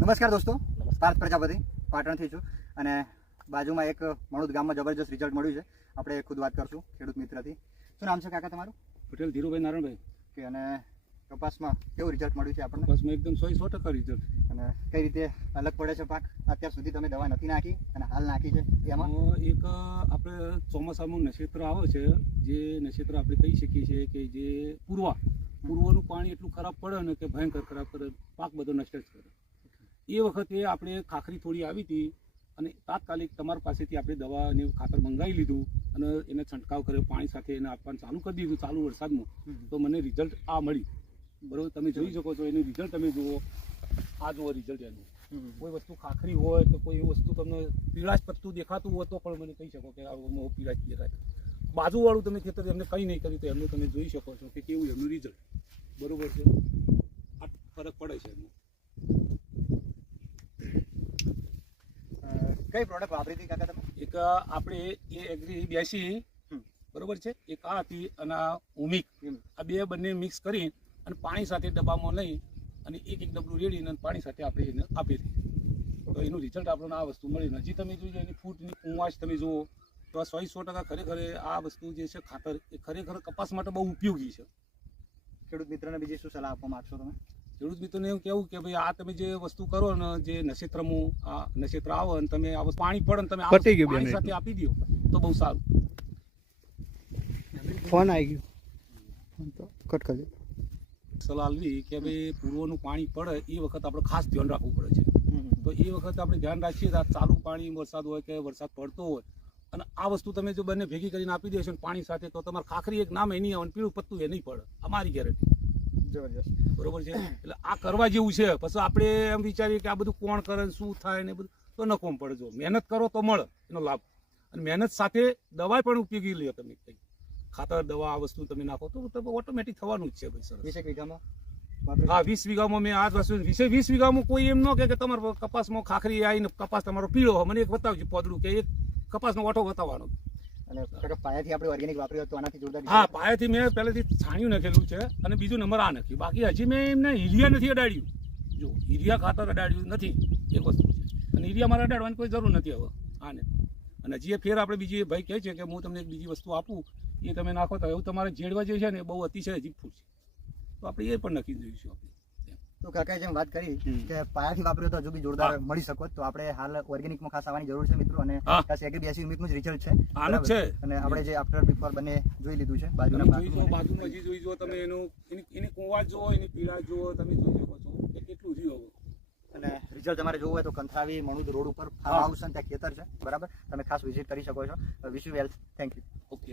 નમસ્કાર દોસ્તો, પાર્થ પ્રજાપતિ પાટણથી છું અને બાજુમાં એક મણુદ ગામમાં જબરજસ્ત રિઝલ્ટ મળ્યું છે. આપણે ખુદ વાત કરશું ખેડૂત મિત્રથી. શું નામ છે કાકા તમારું? પટેલ ધીરુભાઈ નારાયણભાઈ. કે અને કપાસમાં કેવું રિઝલ્ટ મળ્યું છે આપણને? કપાસમાં એકદમ 100% રિઝલ્ટ. અને કઈ રીતે અલગ પડે છે પાક? અત્યાર સુધી તમે દવા નથી નાખી અને હાલ નાખી છે એમાં એક આપણે ચોમાસામાં નક્ષત્ર આવે છે, જે નક્ષત્ર આપણે કહી શકીએ છીએ કે જે પૂર્વનું પાણી એટલું ખરાબ પડે ને કે ભયંકર ખરાબ કરે, પાક બધો નષ્ટ જ કરે. એ વખતે આપણે ખાખરી થોડી આવી હતી અને તાત્કાલિક તમારી પાસેથી આપણે દવા અને ખાતર મંગાવી લીધું અને એને છંટકાવ કર્યો, પાણી સાથે એને આપવાનું ચાલુ કરી દીધું ચાલુ વરસાદમાં. તો મને રિઝલ્ટ આ મળી. બરોબર, તમે જોઈ શકો છો એનું રિઝલ્ટ. તમે જુઓ, આ જુઓ રિઝલ્ટ એનું. કોઈ વસ્તુ ખાખરી હોય તો કોઈ વસ્તુ તમને પીળાશ પત્તું દેખાતું હોય તો પણ મને કહી શકો કે આ પીળાશ દેખાય. બાજુવાળું તમે ખેતર એમને કંઈ નહીં કર્યું તો એમનું તમે જોઈ શકો છો કે કેવું એમનું રિઝલ્ટ. બરોબર છે, આ ફરક પડે છે એમનો. કઈ પ્રોડક્ટ વાપરી હતી કાકા તમે? એક આપણે એ એગ્રી 82 બરોબર છે, એક આ હતી અને આ ઓમિક. આ બંને મિક્સ કરી અને પાણી સાથે ડબ્બામાં લઈ અને એક ડબલું રેડીને પાણી સાથે આપણે એને આપી હતી. તો એનું રિઝલ્ટ આપણને આ વસ્તુ મળી. હજી તમે જોઈ એની ફૂટની કુંવાશ તમે જુઓ તો 100% ખરેખર આ વસ્તુ જે છે ખાતર એ ખરેખર કપાસ માટે બહુ ઉપયોગી છે. ખેડૂત મિત્રને બીજી શું સલાહ આપવા માંગશો તમે? ખેડૂત મિત્રોને એવું કહેવું કે ભાઈ આ તમે જે વસ્તુ કરો ને, જે નક્ષત્રમાં આ નક્ષત્ર આવે અને તમે આ પાણી પડે ને તમે આ પાણી સાથે આપી દો તો બહુ સારું. ફોન આવી ગયો તો કટ કરી સલાહ આપવી કે ભાઈ પૂર્વનું પાણી પડે એ વખત આપણે ખાસ ધ્યાન રાખવું પડે છે. તો એ વખત આપણે ધ્યાન રાખીએ તો ચાલુ પાણી વરસાદ હોય કે વરસાદ પડતો હોય અને આ વસ્તુ તમે જો બંને ભેગી કરીને આપી દેશો પાણી સાથે તો તમારે ખાખરી એક નામ એ નહીં આવે, પીળું પત્તું એ નહીં પડે. અમારી ગેરંટી. જબરજસ્ત. બરોબર છે, એટલે આ કરવા જેવું છે. પછી આપણે એમ વિચારીએ કે આ બધું કોણ કરે શું થાય ને બધું, તો ન કોમ પડે. જો મહેનત કરો તો મળે એનો લાભ. અને મહેનત સાથે દવા પણ ઉપયોગી લ્યો તમે. કંઈ ખાતર દવા આ વસ્તુ તમે નાખો તો ઓટોમેટિક થવાનું જ છે. ભાઈ સરસ. 20 વીઘામાં? હા, 20 વીઘામાં મેં આ જ વસ્તુ 20 વીઘામાં કોઈ એમ ન કે તમારા કપાસમાં ખાખરી આવીને કપાસ તમારો પીળો હોય, મને એક બતાવજો પોદડું કે એક કપાસનો ઓઠો બતાવવાનો. અને પાયાથી આપણે ઓર્ગેનિક વાપર્યું તો આનાથી જોરદાર. હા, પાયાથી મેં પહેલેથી છાણિયું નાખેલું છે અને બીજું નંબર આ નાખ્યું. બાકી હજી મેં એમને યુરિયા નથી અડાડ્યું. જો યુરિયા ખાતર અડાડ્યું નથી, એક વસ્તુ છે. અને યુરિયા મારે અડાડવાની કોઈ જરૂર નથી હવે આને. અને હજી ફેર આપણે બીજી ભાઈ કહે છે કે હું તમને એક બીજી વસ્તુ આપું, એ તમે નાખો તો એવું તમારે જેડવા જે છે ને બહુ અતિશય જીભફૂટ છે. તો આપણે એ પણ નાખી દઈશું આપણે. તો કાકાએ જેમ વાત કરી કે પાયાથી વાપર્યો તો હજુ બી જોરદાર મળી શકો, તો આપણે હાલ ઓર્ગેનિકમાં ખાસ આવવાની જરૂર છે મિત્રો. અને ખાસ એગ્રી 82 યુનિટનું જ રિઝલ્ટ છે. આનું છે. અને આપણે જે આફ્ટર બિફોર બંને જોઈ લીધું છે. બાજુમાં હજી જોઈ જો તમે એની કુંવાજ જુઓ, એની પીળા જુઓ, તમે જોઈ શકો છો કે કેટલું રહ્યું. અને રિઝલ્ટ તમારે જોવું હોય તો કંથાવી મણુદ રોડ ઉપર ફાર્મ હાઉસ અને ત્યાં ખેતર છે. બરાબર, તમે ખાસ વિઝિટ કરી શકો છો. Wish you well. Thank you. Okay.